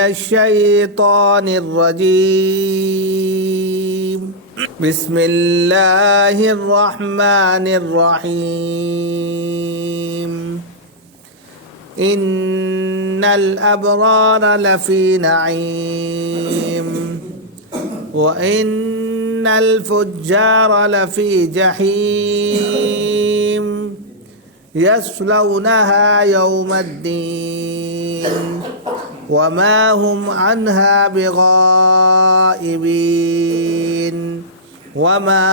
الشيطان الرجيم بسم الله الرحمن الرحيم إن الأبرار لفي نعيم وإن الفجار لفي جحيم يصلونها يوم الدين وما هم عنها بغائبين وما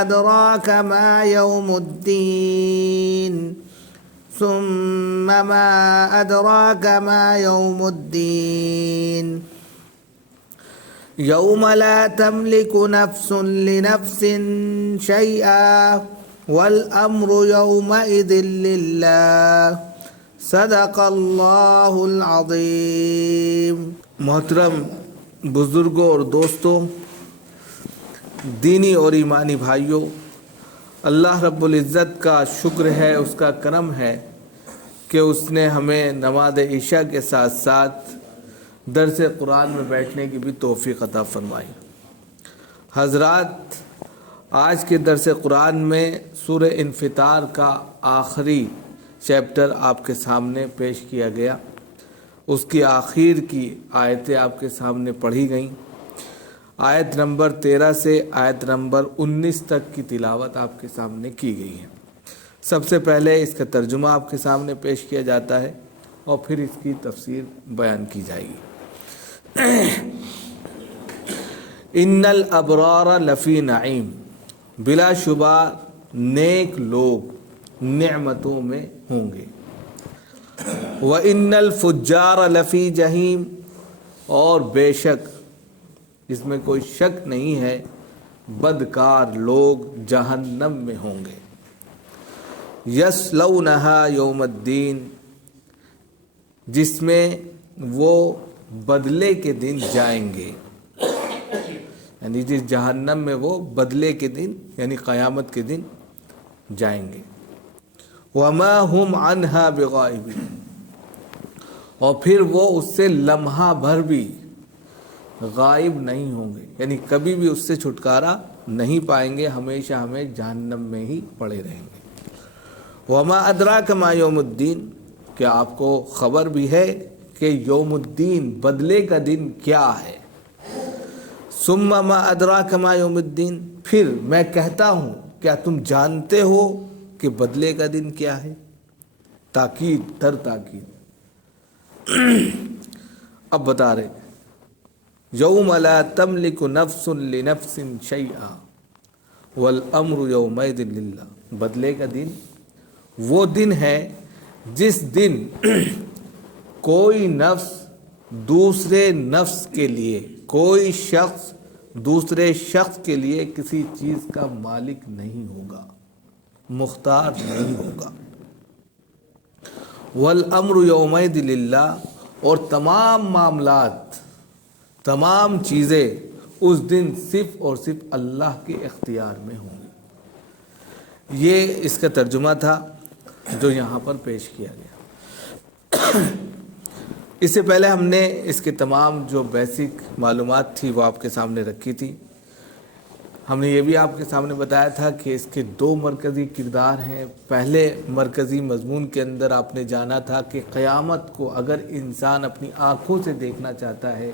أدراك ما يوم الدين ثم ما أدراك ما يوم الدين يوم لا تملك نفس لنفس شيئا والأمر يومئذ لله صدق اللہ العظیم۔ محترم بزرگوں اور دوستوں، دینی اور ایمانی بھائیوں، اللہ رب العزت کا شکر ہے، اس کا کرم ہے کہ اس نے ہمیں نماز عشاء کے ساتھ ساتھ درس قرآن میں بیٹھنے کی بھی توفیق عطا فرمائی۔ حضرات، آج کے درس قرآن میں سورہ انفطار کا آخری چیپٹر آپ کے سامنے پیش کیا گیا، اس کی آخر کی آیتیں آپ کے سامنے پڑھی گئیں۔ آیت نمبر 13 سے آیت نمبر 19 تک کی تلاوت آپ کے سامنے کی گئی ہے۔ سب سے پہلے اس کا ترجمہ آپ کے سامنے پیش کیا جاتا ہے اور پھر اس کی تفسیر بیان کی جائے گی۔ ان الابرار لفی نعیم، بلا شبہ نیک لوگ نعمتوں میں ہوں گے۔ وَإِنَّ الْفُجَّارَ لَفِي جَحِيمٍ، اور بے شک، اس میں کوئی شک نہیں ہے، بدکار لوگ جہنم میں ہوں گے۔ يَصْلَوْنَهَا يَوْمَ الدِّينِ، جس میں وہ بدلے کے دن جائیں گے، یعنی جس جہنم میں وہ بدلے کے دن یعنی قیامت کے دن جائیں گے۔ وَمَا هُمْ عَنْهَا بِغَائِبِينَ، اور پھر وہ اس سے لمحہ بھر بھی غائب نہیں ہوں گے، یعنی کبھی بھی اس سے چھٹکارا نہیں پائیں گے، ہمیشہ ہمیں جہنم میں ہی پڑے رہیں گے۔ وَمَا أَدْرَاكَ مَا يَوْمُ الدِّينِ، کیا آپ کو خبر بھی ہے کہ یوم الدین بدلے کا دن کیا ہے؟ ثُمَّ مَا أَدْرَاكَ مَا يَوْمُ الدِّينِ، پھر میں کہتا ہوں کیا تم جانتے ہو کہ بدلے کا دن کیا ہے؟ تاکید در تاکید۔ اب بتا رہے، یوم لا تملک نفس لنفس شیئا والامر یومئذ للہ، بدلے کا دن وہ دن ہے جس دن کوئی نفس دوسرے نفس کے لیے، کوئی شخص دوسرے شخص کے لیے کسی چیز کا مالک نہیں ہوگا، مختار نہیں ہوگا۔ والامر یومئذ للہ، اور تمام معاملات، تمام چیزیں اس دن صرف اور صرف اللہ کے اختیار میں ہوں گی۔ یہ اس کا ترجمہ تھا جو یہاں پر پیش کیا گیا۔ اس سے پہلے ہم نے اس کے تمام جو بیسک معلومات تھی وہ آپ کے سامنے رکھی تھی۔ ہم نے یہ بھی آپ کے سامنے بتایا تھا کہ اس کے دو مرکزی کردار ہیں۔ پہلے مرکزی مضمون کے اندر آپ نے جانا تھا کہ قیامت کو اگر انسان اپنی آنکھوں سے دیکھنا چاہتا ہے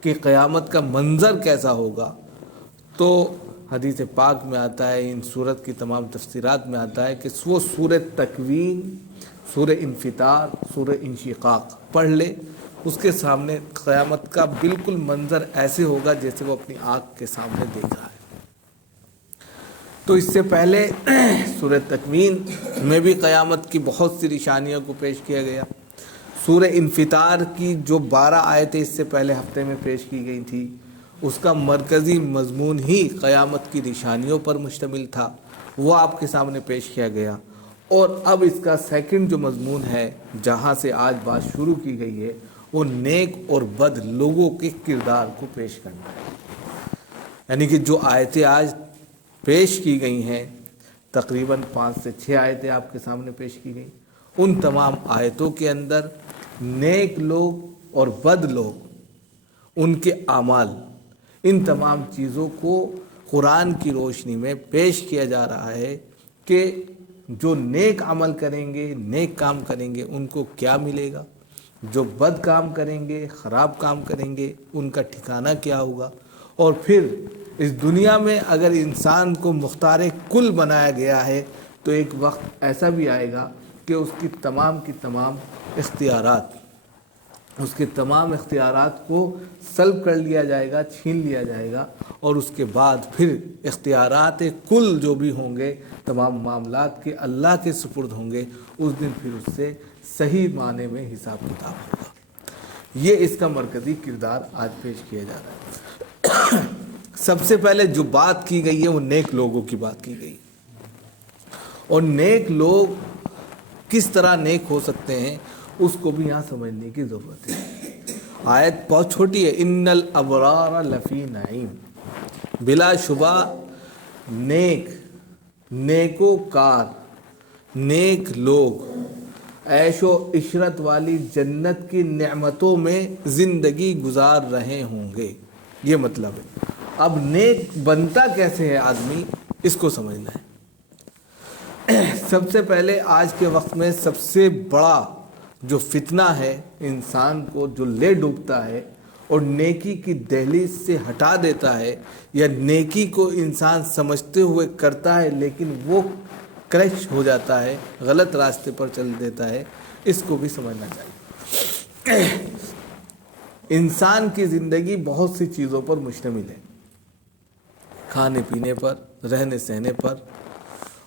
کہ قیامت کا منظر کیسا ہوگا، تو حدیث پاک میں آتا ہے، ان سورت کی تمام تفسیرات میں آتا ہے کہ وہ سورہ تکوین، سورہ انفطار، سورہ انشقاق پڑھ لے، اس کے سامنے قیامت کا بالکل منظر ایسے ہوگا جیسے وہ اپنی آنکھ کے سامنے دیکھ رہا ہے۔ تو اس سے پہلے سورہ تکوین میں بھی قیامت کی بہت سی نشانیوں کو پیش کیا گیا۔ سورہ انفطار کی جو 12 آیتیں اس سے پہلے ہفتے میں پیش کی گئی تھی، اس کا مرکزی مضمون ہی قیامت کی نشانیوں پر مشتمل تھا، وہ آپ کے سامنے پیش کیا گیا۔ اور اب اس کا سیکنڈ جو مضمون ہے، جہاں سے آج بات شروع کی گئی ہے، وہ نیک اور بد لوگوں کے کردار کو پیش کرنا ہے۔ یعنی کہ جو آیتیں آج پیش کی گئی ہیں، تقریباً 5 سے 6 آیتیں آپ کے سامنے پیش کی گئیں، ان تمام آیتوں کے اندر نیک لوگ اور بد لوگ، ان کے اعمال، ان تمام چیزوں کو قرآن کی روشنی میں پیش کیا جا رہا ہے کہ جو نیک عمل کریں گے، نیک کام کریں گے، ان کو کیا ملے گا، جو بد کام کریں گے، خراب کام کریں گے، ان کا ٹھکانہ کیا ہوگا۔ اور پھر اس دنیا میں اگر انسان کو مختار کل بنایا گیا ہے تو ایک وقت ایسا بھی آئے گا کہ اس کی تمام اختیارات، اس کے تمام اختیارات کو سلب کر لیا جائے گا، چھین لیا جائے گا، اور اس کے بعد پھر اختیارات کل جو بھی ہوں گے، تمام معاملات کے اللہ کے سپرد ہوں گے۔ اس دن پھر اس سے صحیح معنی میں حساب کتاب ہوگا۔ یہ اس کا مرکزی کردار آج پیش کیا جا رہا ہے۔ سب سے پہلے جو بات کی گئی ہے وہ نیک لوگوں کی بات کی گئی، اور نیک لوگ کس طرح نیک ہو سکتے ہیں اس کو بھی یہاں سمجھنے کی ضرورت ہے۔ آیت بہت چھوٹی ہے، ان الابرار لفی نعیم، بلا شبہ نیکوکار، نیک لوگ عیش و عشرت والی جنت کی نعمتوں میں زندگی گزار رہے ہوں گے۔ یہ مطلب ہے۔ اب نیک بنتا کیسے ہے آدمی، اس کو سمجھنا ہے۔ سب سے پہلے آج کے وقت میں سب سے بڑا جو فتنہ ہے انسان کو جو لے ڈوبتا ہے اور نیکی کی دہلیز سے ہٹا دیتا ہے، یا نیکی کو انسان سمجھتے ہوئے کرتا ہے لیکن وہ کریش ہو جاتا ہے، غلط راستے پر چل دیتا ہے، اس کو بھی سمجھنا چاہیے۔ انسان کی زندگی بہت سی چیزوں پر مشتمل ہے، کھانے پینے پر، رہنے سہنے پر،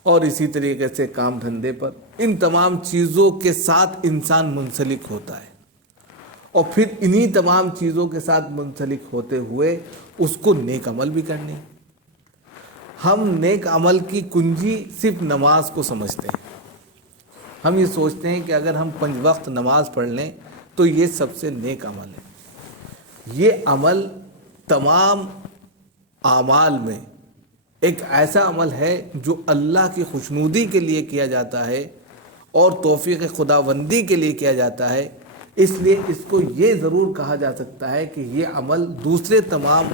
اور اسی طریقے سے کام دھندے پر۔ ان تمام چیزوں کے ساتھ انسان منسلک ہوتا ہے، اور پھر انہی تمام چیزوں کے ساتھ منسلک ہوتے ہوئے اس کو نیک عمل بھی کرنے۔ ہم نیک عمل کی کنجی صرف نماز کو سمجھتے ہیں۔ ہم یہ سوچتے ہیں کہ اگر ہم 5 وقت نماز پڑھ لیں تو یہ سب سے نیک عمل ہے۔ یہ عمل تمام اعمال میں ایک ایسا عمل ہے جو اللہ کی خوشنودی کے لیے کیا جاتا ہے اور توفیق خداوندی کے لیے کیا جاتا ہے۔ اس لیے اس کو یہ ضرور کہا جا سکتا ہے کہ یہ عمل دوسرے تمام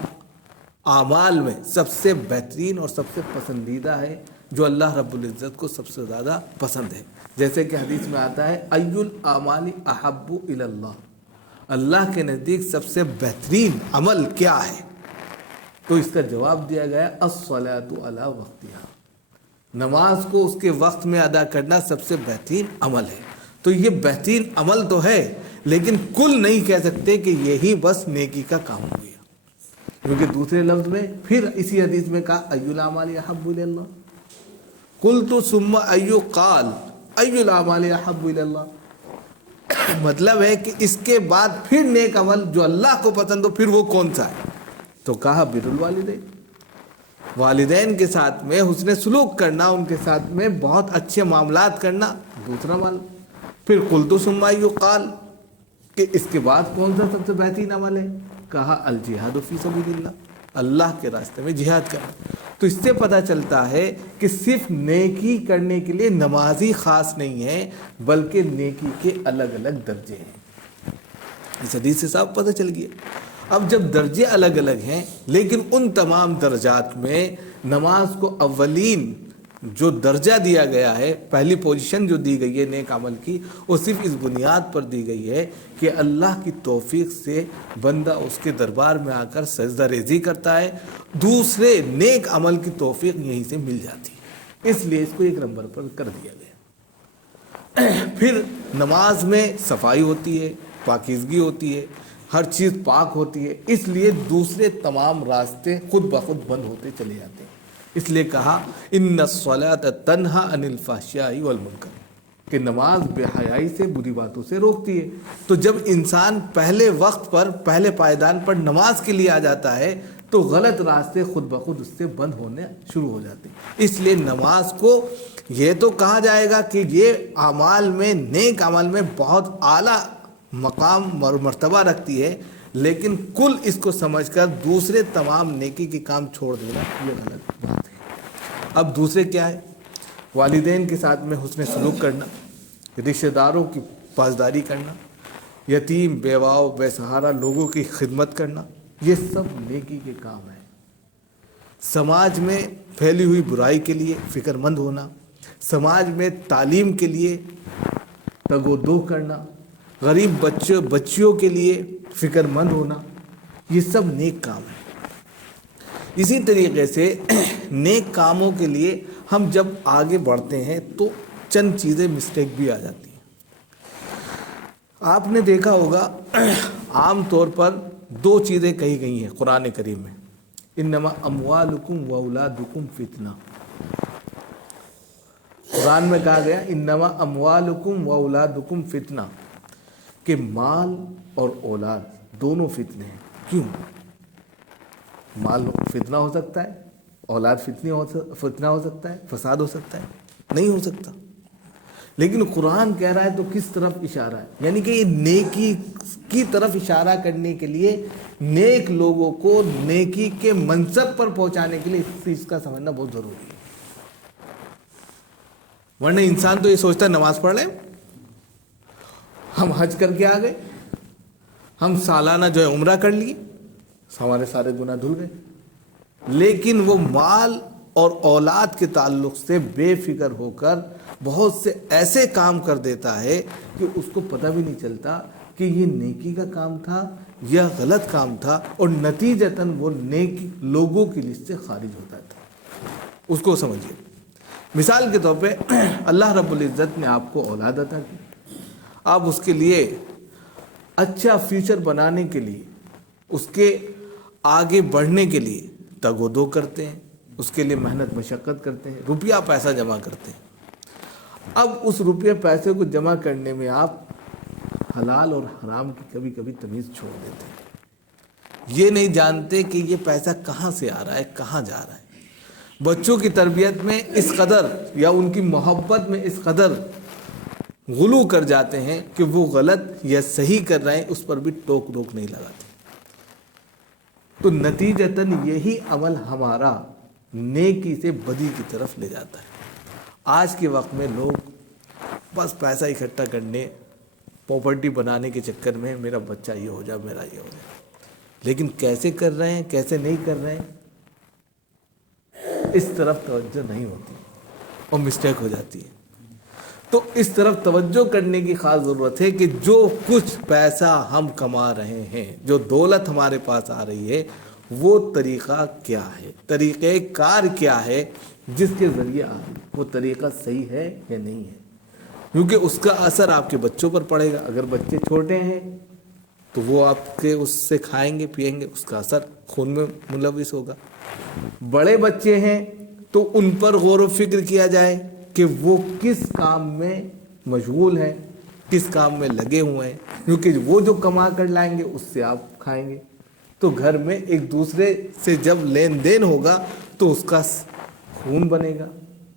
اعمال میں سب سے بہترین اور سب سے پسندیدہ ہے، جو اللہ رب العزت کو سب سے زیادہ پسند ہے۔ جیسے کہ حدیث میں آتا ہے ای الاعمال احب الی اللہ، اللہ کے نزدیک سب سے بہترین عمل کیا ہے؟ تو اس کا جواب دیا گیا الصلاۃ علی وقتہا، نماز کو اس کے وقت میں ادا کرنا سب سے بہترین عمل ہے۔ تو یہ بہترین عمل تو ہے، لیکن کل نہیں کہہ سکتے کہ یہی بس نیکی کا کام ہو گیا، کیونکہ دوسرے لفظ میں پھر اسی حدیث میں کہا ای الاعمال احب الی اللہ، قلت ثم ای قال ای الاعمال احب الی اللہ۔ مطلب ہے کہ اس کے بعد پھر نیک عمل جو اللہ کو پسند ہو، پھر وہ کون سا ہے؟ تو کہا بر الوالدین، والدین کے ساتھ میں حسن سلوک کرنا، ان کے ساتھ میں بہت اچھے معاملات کرنا دوسرا عمل۔ پھر قلت ثم ای قال، کہ اس کے بعد کون سا سب سے بہترین عمل ہے؟ کہا الجہاد فی سبیل اللہ، اللہ کے راستے میں جہاد کرنا۔ تو اس سے پتہ چلتا ہے کہ صرف نیکی کرنے کے لیے نمازی خاص نہیں ہے، بلکہ نیکی کے الگ الگ درجے ہیں۔ اس حدیث سے صاف پتہ چل گیا۔ اب جب درجے الگ الگ ہیں، لیکن ان تمام درجات میں نماز کو اولین جو درجہ دیا گیا ہے، پہلی پوزیشن جو دی گئی ہے نیک عمل کی، وہ صرف اس بنیاد پر دی گئی ہے کہ اللہ کی توفیق سے بندہ اس کے دربار میں آ کر سجدہ ریزی کرتا ہے، دوسرے نیک عمل کی توفیق یہیں سے مل جاتی ہے، اس لیے اس کو 1 نمبر پر کر دیا گیا۔ پھر نماز میں صفائی ہوتی ہے، پاکیزگی ہوتی ہے، ہر چیز پاک ہوتی ہے، اس لیے دوسرے تمام راستے خود بخود بند ہوتے چلے جاتے ہیں۔ اس لیے کہا ان الصلاۃ تنہی عن الفحشاء والمنکر، کہ نماز بے حیائی سے، بری باتوں سے روکتی ہے۔ تو جب انسان پہلے وقت پر، پہلے پائیدان پر نماز کے لیے آ جاتا ہے تو غلط راستے خود بخود اس سے بند ہونے شروع ہو جاتے ہیں۔ اس لیے نماز کو یہ تو کہا جائے گا کہ یہ اعمال میں، نیک عمل میں بہت اعلیٰ مقام اور مرتبہ رکھتی ہے، لیکن کل اس کو سمجھ کر دوسرے تمام نیکی کے کام چھوڑ دینا یہ غلط بات ہے۔ اب دوسرے کیا ہے؟ والدین کے ساتھ میں حسن سلوک کرنا، رشتہ داروں کی پاسداری کرنا، یتیم بیواؤں بے سہارا لوگوں کی خدمت کرنا، یہ سب نیکی کے کام ہیں۔ سماج میں پھیلی ہوئی برائی کے لیے فکر مند ہونا، سماج میں تعلیم کے لیے تگ و دو کرنا، غریب بچیوں کے لیے فکر مند ہونا، یہ سب نیک کام ہیں۔ اسی طریقے سے نیک کاموں کے لیے ہم جب آگے بڑھتے ہیں تو چند چیزیں مسٹیک بھی آ جاتی ہیں۔ آپ نے دیکھا ہوگا عام طور پر دو چیزیں کہی گئی ہیں قرآن کریم میں، انما اموالکم و اولادکم فتنہ۔ قرآن میں کہا گیا انما اموالکم و اولادکم فتنہ، کہ مال اور اولاد دونوں فتنے ہیں۔ کیوں؟ مال فتنہ ہو سکتا ہے، اولاد فتنہ ہو سکتا ہے، فساد ہو سکتا ہے؟ نہیں ہو سکتا۔ لیکن قرآن کہہ رہا ہے تو کس طرف اشارہ ہے؟ یعنی کہ یہ نیکی کی طرف اشارہ کرنے کے لیے، نیک لوگوں کو نیکی کے منصب پر پہنچانے کے لیے اس چیز کا سمجھنا بہت ضروری ہے۔ ورنہ انسان تو یہ سوچتا ہے نماز پڑھ لیں، ہم حج کر کے آ گئے، ہم سالانہ جو ہے عمرہ کر لیے، ہمارے سارے گناہ دھل گئے۔ لیکن وہ مال اور اولاد کے تعلق سے بے فکر ہو کر بہت سے ایسے کام کر دیتا ہے کہ اس کو پتہ بھی نہیں چلتا کہ یہ نیکی کا کام تھا یا غلط کام تھا، اور نتیجتاً وہ نیکی لوگوں کی لسٹ سے خارج ہوتا تھا۔ اس کو سمجھیے۔ مثال کے طور پہ اللہ رب العزت نے آپ کو اولاد عطا کی، آپ اس کے لیے اچھا فیوچر بنانے کے لیے، اس کے آگے بڑھنے کے لیے تگ و دو کرتے ہیں، اس کے لیے محنت مشقت کرتے ہیں، روپیہ پیسہ جمع کرتے ہیں۔ اب اس روپیہ پیسے کو جمع کرنے میں آپ حلال اور حرام کی کبھی کبھی تمیز چھوڑ دیتے ہیں، یہ نہیں جانتے کہ یہ پیسہ کہاں سے آ رہا ہے، کہاں جا رہا ہے۔ بچوں کی تربیت میں اس قدر یا ان کی محبت میں اس قدر غلو کر جاتے ہیں کہ وہ غلط یا صحیح کر رہے ہیں اس پر بھی ٹوک روک نہیں لگاتے۔ تو نتیجتاً یہی عمل ہمارا نیکی سے بدی کی طرف لے جاتا ہے۔ آج کے وقت میں لوگ بس پیسہ اکٹھا کرنے، پراپرٹی بنانے کے چکر میں میرا بچہ یہ ہو جائے، میرا یہ ہو جائے، لیکن کیسے کر رہے ہیں، کیسے نہیں کر رہے ہیں، اس طرف توجہ نہیں ہوتی اور مسٹیک ہو جاتی ہے۔ تو اس طرف توجہ کرنے کی خاص ضرورت ہے کہ جو کچھ پیسہ ہم کما رہے ہیں، جو دولت ہمارے پاس آ رہی ہے، وہ طریقہ کیا ہے، طریقہ کار کیا ہے جس کے ذریعے آ رہی ہے، وہ طریقہ صحیح ہے یا نہیں ہے، کیونکہ اس کا اثر آپ کے بچوں پر پڑے گا۔ اگر بچے چھوٹے ہیں تو وہ آپ کے اس سے کھائیں گے پیئیں گے، اس کا اثر خون میں ملوث ہوگا۔ بڑے بچے ہیں تو ان پر غور و فکر کیا جائے کہ وہ کس کام میں مشغول ہیں، کس کام میں لگے ہوئے ہیں، کیونکہ وہ جو کما کر لائیں گے اس سے آپ کھائیں گے۔ تو گھر میں ایک دوسرے سے جب لین دین ہوگا تو اس کا خون بنے گا،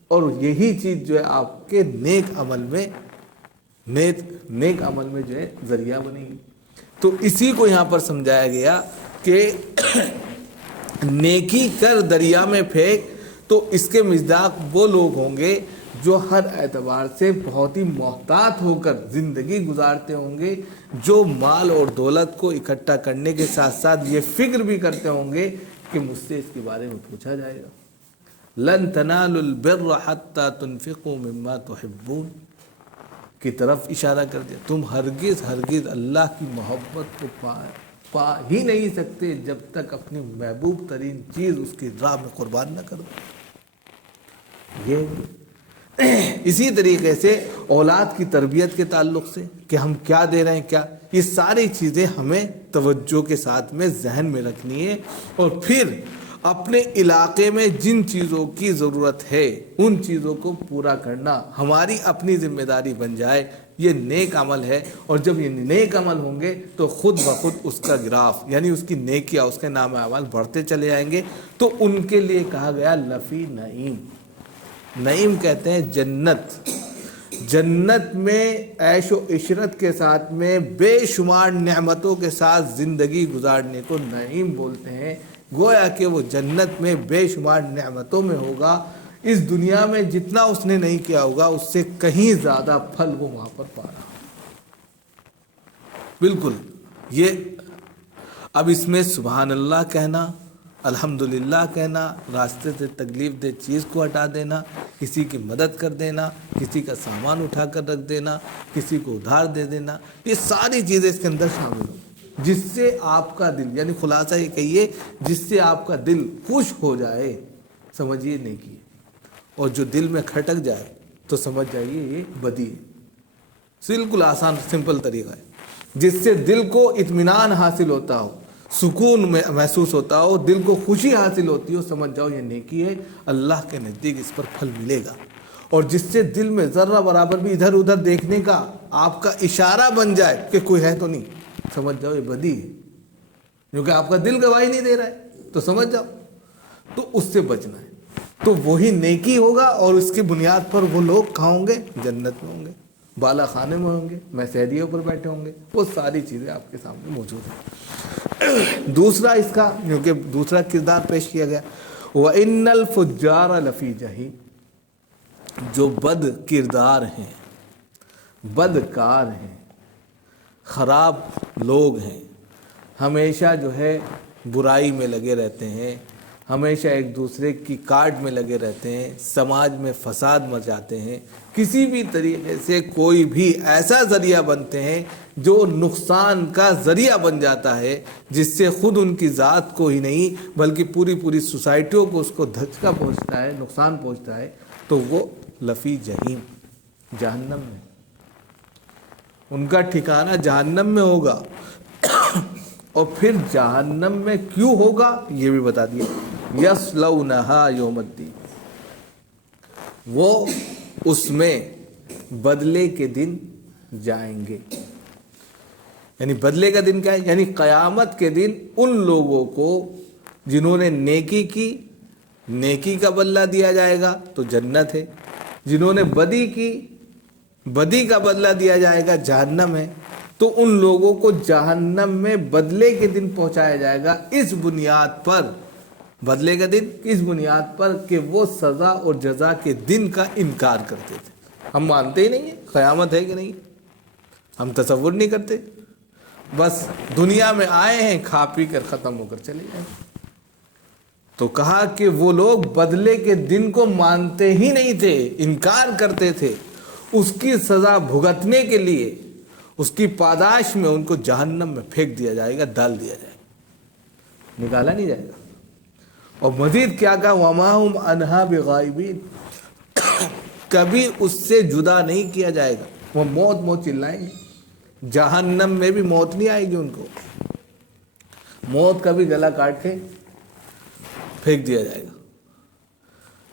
اور یہی چیز جو ہے آپ کے نیک عمل میں جو ہے ذریعہ بنے گی۔ تو اسی کو یہاں پر سمجھایا گیا کہ نیکی کر دریا میں پھینک، تو اس کے مصداق وہ لوگ ہوں گے جو ہر اعتبار سے بہت ہی محتاط ہو کر زندگی گزارتے ہوں گے، جو مال اور دولت کو اکٹھا کرنے کے ساتھ ساتھ یہ فکر بھی کرتے ہوں گے کہ مجھ سے اس کے بارے میں پوچھا جائے گا۔ لن تنالوا البر حتى تنفقوا مما تحبون کی طرف اشارہ کر دیا۔ تم ہرگز اللہ کی محبت کو پا ہی نہیں سکتے جب تک اپنی محبوب ترین چیز اس کی راہ میں قربان نہ کرو۔ اسی طریقے سے اولاد کی تربیت کے تعلق سے کہ ہم کیا دے رہے ہیں، کیا، یہ ساری چیزیں ہمیں توجہ کے ساتھ میں ذہن میں رکھنی ہے، اور پھر اپنے علاقے میں جن چیزوں کی ضرورت ہے ان چیزوں کو پورا کرنا ہماری اپنی ذمہ داری بن جائے۔ یہ نیک عمل ہے، اور جب یہ نیک عمل ہوں گے تو خود بخود اس کا گراف، یعنی اس کی نیکیاں، اس کے نام اعمال بڑھتے چلے جائیں گے۔ تو ان کے لیے کہا گیا لفی نعیم۔ نعیم کہتے ہیں جنت، جنت میں عیش و عشرت کے ساتھ میں بے شمار نعمتوں کے ساتھ زندگی گزارنے کو نعیم بولتے ہیں۔ گویا کہ وہ جنت میں بے شمار نعمتوں میں ہوگا، اس دنیا میں جتنا اس نے نہیں کیا ہوگا اس سے کہیں زیادہ پھل وہ وہاں پر پا رہا۔ بالکل یہ اب اس میں سبحان اللہ کہنا، الحمدللہ کہنا، راستے سے تکلیف دہ چیز کو ہٹا دینا، کسی کی مدد کر دینا، کسی کا سامان اٹھا کر رکھ دینا، کسی کو ادھار دے دینا، یہ ساری چیزیں اس کے اندر شامل ہوں، جس سے آپ کا دل، یعنی خلاصہ یہ کہیے جس سے آپ کا دل خوش ہو جائے، سمجھیے نیکی ہے، اور جو دل میں کھٹک جائے تو سمجھ جائیے یہ بدی ہے۔ بالکل آسان سمپل طریقہ ہے، جس سے دل کو اطمینان حاصل ہوتا ہو، سکون میں محسوس ہوتا ہو، دل کو خوشی حاصل ہوتی ہو، سمجھ جاؤ یہ نیکی ہے، اللہ کے نزدیک اس پر پھل ملے گا۔ اور جس سے دل میں ذرہ برابر بھی ادھر ادھر دیکھنے کا آپ کا اشارہ بن جائے کہ کوئی ہے تو نہیں، سمجھ جاؤ یہ بدی ہے، کیونکہ آپ کا دل گواہی نہیں دے رہا ہے، تو سمجھ جاؤ، تو اس سے بچنا ہے، تو وہی نیکی ہوگا، اور اس کی بنیاد پر وہ لوگ کہاں ہوں گے؟ جنت میں ہوں گے، بالا خانے میں ہوں گے، مسیریوں پر بیٹھے ہوں گے، وہ ساری چیزیں آپ کے سامنے موجود ہیں۔ دوسرا اس کا کیونکہ دوسرا کردار پیش کیا گیا، وَإِنَّ الْفُجَّارَ لَفِي جَحِيمٍ، جو بد کردار ہیں، بدکار ہیں، خراب لوگ ہیں، ہمیشہ جو ہے برائی میں لگے رہتے ہیں، ہمیشہ ایک دوسرے کی کاٹ میں لگے رہتے ہیں، سماج میں فساد مچاتے ہیں، کسی بھی طریقے سے کوئی بھی ایسا ذریعہ بنتے ہیں جو نقصان کا ذریعہ بن جاتا ہے، جس سے خود ان کی ذات کو ہی نہیں بلکہ پوری سوسائٹیوں کو اس کو دھچکا پہنچتا ہے، نقصان پہنچتا ہے، تو وہ لفی جہنم، جہنم میں، ان کا ٹھکانہ جہنم میں ہوگا۔ اور پھر جہنم میں کیوں ہوگا یہ بھی بتا دیا، یصلونھا یوم الدین، وہ اس میں بدلے کے دن جائیں گے۔ یعنی بدلے کا دن کیا ہے؟ یعنی قیامت کے دن ان لوگوں کو جنہوں نے نیکی کی، نیکی کا بدلہ دیا جائے گا تو جنت ہے، جنہوں نے بدی کی، بدی کا بدلہ دیا جائے گا، جہنم ہے، تو ان لوگوں کو جہنم میں بدلے کے دن پہنچایا جائے گا، اس بنیاد پر، بدلے کا دن اس بنیاد پر کہ وہ سزا اور جزا کے دن کا انکار کرتے تھے۔ ہم مانتے ہی نہیں ہیں قیامت ہے کہ نہیں، ہم تصور نہیں کرتے، بس دنیا میں آئے ہیں کھا پی کر ختم ہو کر چلے جائیں۔ تو کہا کہ وہ لوگ بدلے کے دن کو مانتے ہی نہیں تھے، انکار کرتے تھے، اس کی سزا بھگتنے کے لیے، اس کی پاداش میں ان کو جہنم میں پھینک دیا جائے گا، ڈال دیا جائے گا، نکالا نہیں جائے گا۔ اور مزید کیا کہا، وَمَا هُمْ عَنْهَا بِغَائِبِينَ، کبھی اس سے جدا نہیں کیا جائے گا، وہ موت موت چلائیں گے، جہنم میں بھی موت نہیں آئے گی ان کو، موت کا بھی گلا کاٹ کے پھینک دیا جائے گا۔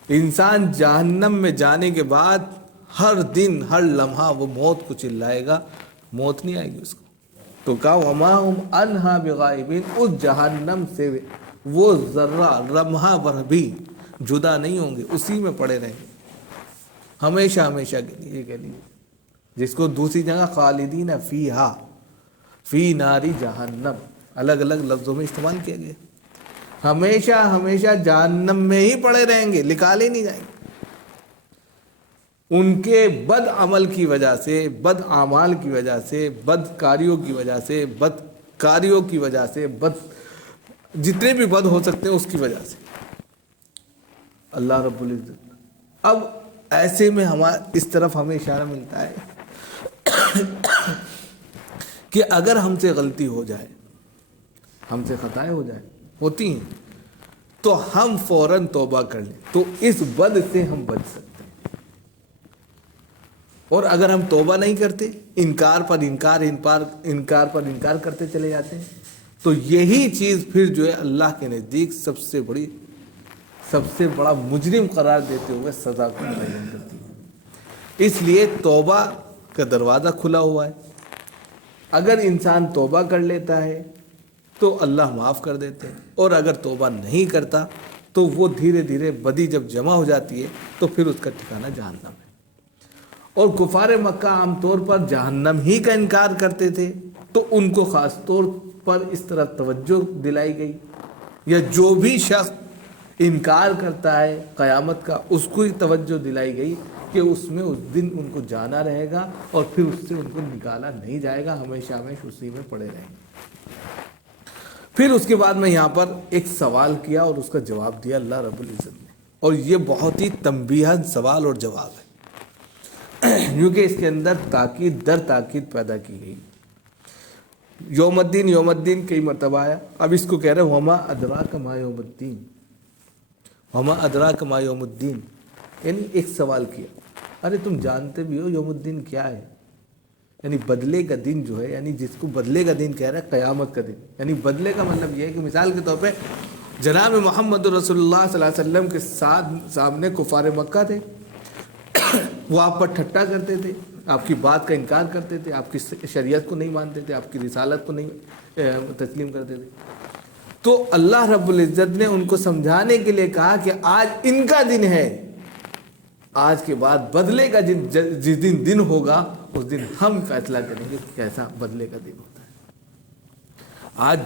انسان جہنم میں جانے کے بعد ہر دن ہر لمحہ وہ موت کو چلائے گا، موت نہیں آئے گی اس کو۔ تو کہا وَمَا هُمْ عَنْهَا بِغَائِبِينَ، اس جہنم سے وہ ذرہ لمحہ بھر بھی جدا نہیں ہوں گے، اسی میں پڑے رہیں گے ہمیشہ ہمیشہ کے لیے، یہ کہہ لیجیے، جس کو دوسری جگہ خالدین فیہا فی ناری جہنم الگ الگ لفظوں میں استعمال کیا گیا، ہمیشہ ہمیشہ جہنم میں ہی پڑے رہیں گے، نکالے نہیں جائیں گے۔ ان کے بد عمل کی وجہ سے، بد اعمال کی وجہ سے، بد کاریوں کی وجہ سے، بدکاریوں کی وجہ سے، جتنے بھی بد ہو سکتے ہیں اس کی وجہ سے، اللہ رب العزت اب ایسے میں اس طرف ہمیں اشارہ ملتا ہے کہ اگر ہم سے غلطی ہو جائے، ہم سے خطائیں ہو جائیں، ہوتی ہیں، تو ہم فوراً توبہ کر لیں تو اس بد سے ہم بچ سکتے ہیں۔ اور اگر ہم توبہ نہیں کرتے، انکار پر انکار کرتے چلے جاتے ہیں، تو یہی چیز پھر جو ہے اللہ کے نزدیک سب سے بڑا مجرم قرار دیتے ہوئے سزا کو متعین کرتی ہے۔ اس لیے توبہ کا دروازہ کھلا ہوا ہے، اگر انسان توبہ کر لیتا ہے تو اللہ معاف کر دیتے ہیں، اور اگر توبہ نہیں کرتا تو وہ دھیرے دھیرے بدی جب جمع ہو جاتی ہے تو پھر اس کا ٹھکانہ جہنم ہے۔ اور کفار مکہ عام طور پر جہنم ہی کا انکار کرتے تھے، تو ان کو خاص طور پر اس طرح توجہ دلائی گئی، یا جو بھی شخص انکار کرتا ہے قیامت کا اس کو ہی توجہ دلائی گئی کہ اس میں اس دن ان کو جانا رہے گا اور پھر اس سے ان کو نکالا نہیں جائے گا، ہمیشہ ہمیشہ اسی میں پڑے رہیں گے۔ پھر اس کے بعد میں یہاں پر ایک سوال کیا اور اس کا جواب دیا اللہ رب العزت نے، اور یہ بہت ہی تنبیہاً سوال اور جواب ہے، کیونکہ اس کے اندر تاکید در تاکید پیدا کی گئی۔ یوم الدین، یوم الدین کئی مرتبہ آیا، اب اس کو کہہ رہے وما ادراک ما یوم الدین، وما ادراک ما یوم الدین، یعنی ایک سوال کیا، ارے تم جانتے بھی ہو یوم الدین کیا ہے؟ یعنی بدلے کا دن جو ہے، یعنی جس کو بدلے کا دن کہہ رہا ہے، قیامت کا دن، یعنی بدلے کا مطلب یہ ہے کہ مثال کے طور پہ جناب محمد رسول اللہ صلی اللہ علیہ وسلم کے سامنے کفار مکہ تھے، وہ آپ پر ٹھٹا کرتے تھے، آپ کی بات کا انکار کرتے تھے، آپ کی شریعت کو نہیں مانتے تھے، آپ کی رسالت کو نہیں تسلیم کرتے تھے، تو اللہ رب العزت نے ان کو سمجھانے کے لیے کہا کہ آج ان کا دن ہے، آج کے بعد بدلے کا جس دن ہوگا اس دن ہم فیصلہ کریں گے کہ کیسا بدلے کا دن ہوتا ہے۔ آج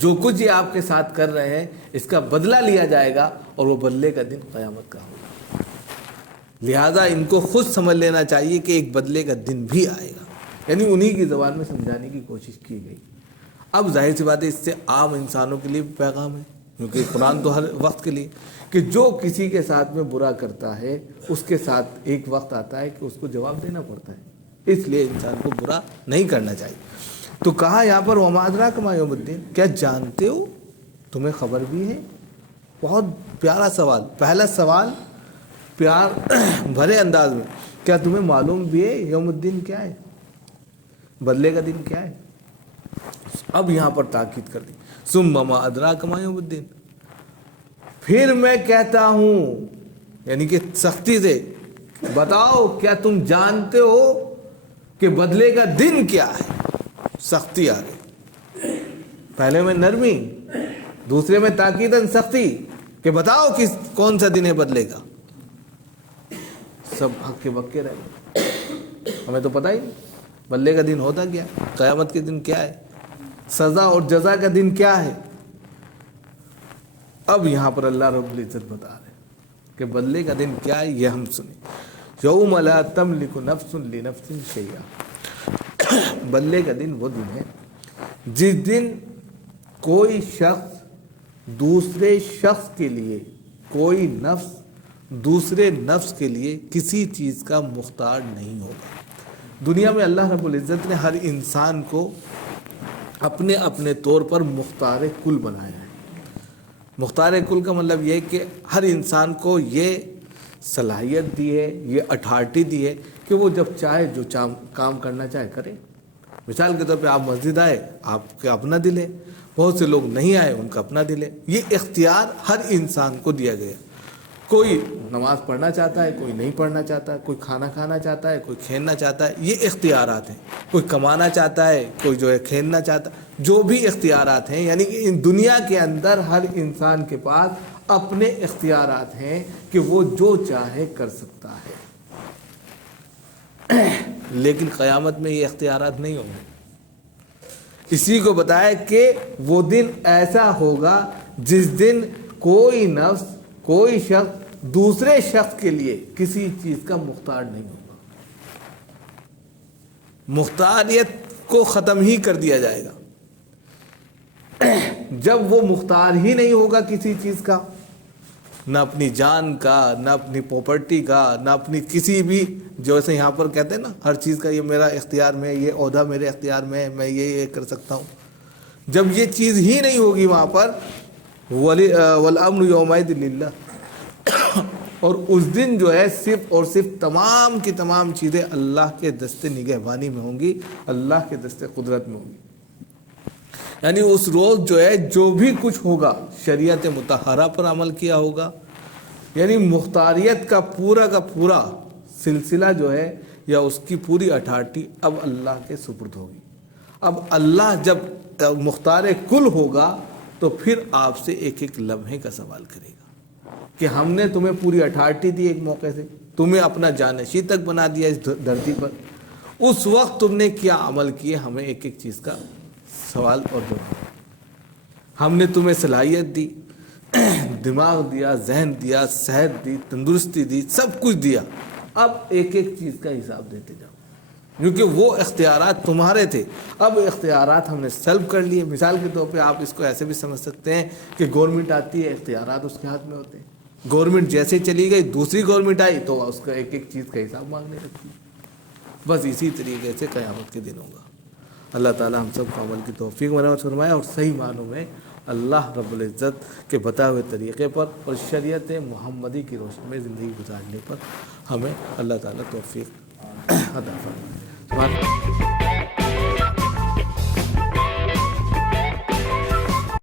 جو کچھ یہ آپ کے ساتھ کر رہے ہیں اس کا بدلہ لیا جائے گا، اور وہ بدلے کا دن قیامت کا ہوگا۔ لہٰذا ان کو خود سمجھ لینا چاہیے کہ ایک بدلے کا دن بھی آئے گا، یعنی انہی کی زبان میں سمجھانے کی کوشش کی گئی۔ اب ظاہر سی بات ہے اس سے عام انسانوں کے لیے بھی پیغام ہے، کیونکہ قرآن تو ہر وقت کے لیے کہ جو کسی کے ساتھ میں برا کرتا ہے اس کے ساتھ ایک وقت آتا ہے کہ اس کو جواب دینا پڑتا ہے، اس لیے انسان کو برا نہیں کرنا چاہیے۔ تو کہا یہاں پر وما ادراک ما یوم الدین، کیا جانتے ہو، تمہیں خبر بھی ہے؟ بہت پیارا سوال، پہلا سوال پیار بھرے انداز میں، کیا تمہیں معلوم بھی ہے یوم الدین کیا ہے، بدلے کا دن کیا ہے؟ اب یہاں پر تاکید کر دی، ثم ما ادراک ما یوم الدین، پھر میں کہتا ہوں، یعنی کہ سختی سے بتاؤ کیا تم جانتے ہو کہ بدلے کا دن کیا ہے؟ سختی آ گئی، پہلے میں نرمی، دوسرے میں تاکیداً سختی کہ بتاؤ کون سا دن ہے بدلے کا۔ سب ہک کے بکے رہ گئے، ہمیں تو پتہ ہی نہیں بدلے کا دن ہوتا کیا، قیامت کے دن کیا ہے، سزا اور جزا کا دن کیا ہے۔ اب یہاں پر اللہ رب العزت بتا رہے ہیں کہ بدلے کا دن کیا ہے، یہ ہم سنیں۔ یوم لا تملک نفس لنفس شیئا، بدلے کا دن وہ دن ہے جس دن کوئی شخص دوسرے شخص کے لیے، کوئی نفس دوسرے نفس کے لیے کسی چیز کا مختار نہیں ہوگا۔ دنیا میں اللہ رب العزت نے ہر انسان کو اپنے اپنے طور پر مختار کل بنایا ہے۔ مختار کل کا مطلب یہ ہے کہ ہر انسان کو یہ صلاحیت دی ہے، یہ اتھارٹی دی ہے کہ وہ جب چاہے جو کام کرنا چاہے کرے۔ مثال کے طور پہ آپ مسجد آئے، آپ کا اپنا دل ہے، بہت سے لوگ نہیں آئے، ان کا اپنا دل ہے۔ یہ اختیار ہر انسان کو دیا گیا۔ کوئی نماز پڑھنا چاہتا ہے، کوئی نہیں پڑھنا چاہتا ہے، کوئی کھانا کھانا چاہتا ہے، کوئی کھیلنا چاہتا ہے، یہ اختیارات ہیں۔ کوئی کمانا چاہتا ہے، کوئی جو ہے کھیلنا چاہتا ہے، جو بھی اختیارات ہیں، یعنی کہ ان دنیا کے اندر ہر انسان کے پاس اپنے اختیارات ہیں کہ وہ جو چاہے کر سکتا ہے۔ لیکن قیامت میں یہ اختیارات نہیں ہوں گے۔ اسی کو بتایا کہ وہ دن ایسا ہوگا جس دن کوئی نفس، کوئی شخص دوسرے شخص کے لیے کسی چیز کا مختار نہیں ہوگا۔ مختاریت کو ختم ہی کر دیا جائے گا۔ جب وہ مختار ہی نہیں ہوگا کسی چیز کا، نہ اپنی جان کا، نہ اپنی پراپرٹی کا، نہ اپنی کسی بھی، جیسے یہاں پر کہتے ہیں نا ہر چیز کا یہ میرا اختیار میں ہے، یہ عہدہ میرے اختیار میں ہے، میں یہ کر سکتا ہوں۔ جب یہ چیز ہی نہیں ہوگی وہاں پر، وَالْأَمْرُ يَوْمَئِذٍ لِلَّهِ، اور اس دن جو ہے صرف اور صرف تمام کی تمام چیزیں اللہ کے دست نگہبانی میں ہوں گی، اللہ کے دست قدرت میں ہوں گی۔ یعنی اس روز جو ہے جو بھی کچھ ہوگا شریعت مطہرہ پر عمل کیا ہوگا، یعنی مختاریت کا پورا سلسلہ جو ہے یا اس کی پوری اتھارٹی اب اللہ کے سپرد ہوگی۔ اب اللہ جب مختار کل ہوگا تو پھر آپ سے ایک ایک لمحے کا سوال کرے گا کہ ہم نے تمہیں پوری اتھارٹی دی، ایک موقع سے تمہیں اپنا جانشین تک بنا دیا اس دھرتی پر، اس وقت تم نے کیا عمل کیے، ہمیں ایک ایک چیز کا سوال اور جواب۔ ہم نے تمہیں صلاحیت دی، دماغ دیا، ذہن دیا، صحت دی، تندرستی دی، سب کچھ دیا، اب ایک ایک چیز کا حساب دیتے جاؤ، کیونکہ وہ اختیارات تمہارے تھے، اب اختیارات ہم نے سلب کر لیے۔ مثال کے طور پہ آپ اس کو ایسے بھی سمجھ سکتے ہیں کہ گورنمنٹ آتی ہے، اختیارات اس کے ہاتھ میں ہوتے ہیں، گورنمنٹ جیسے چلی گئی دوسری گورنمنٹ آئی تو اس کا ایک ایک چیز کا حساب مانگنے لگتی ہے۔ بس اسی طریقے سے قیامت کے دن ہوگا۔ اللہ تعالی ہم سب کو عمل کی توفیق مرحمت فرمائے اور صحیح معنوں میں اللہ رب العزت کے بتائے ہوئے طریقے پر اور شریعت محمدی کی روشنی میں زندگی گزارنے پر ہمیں اللہ تعالی توفیق عطا فرمائے۔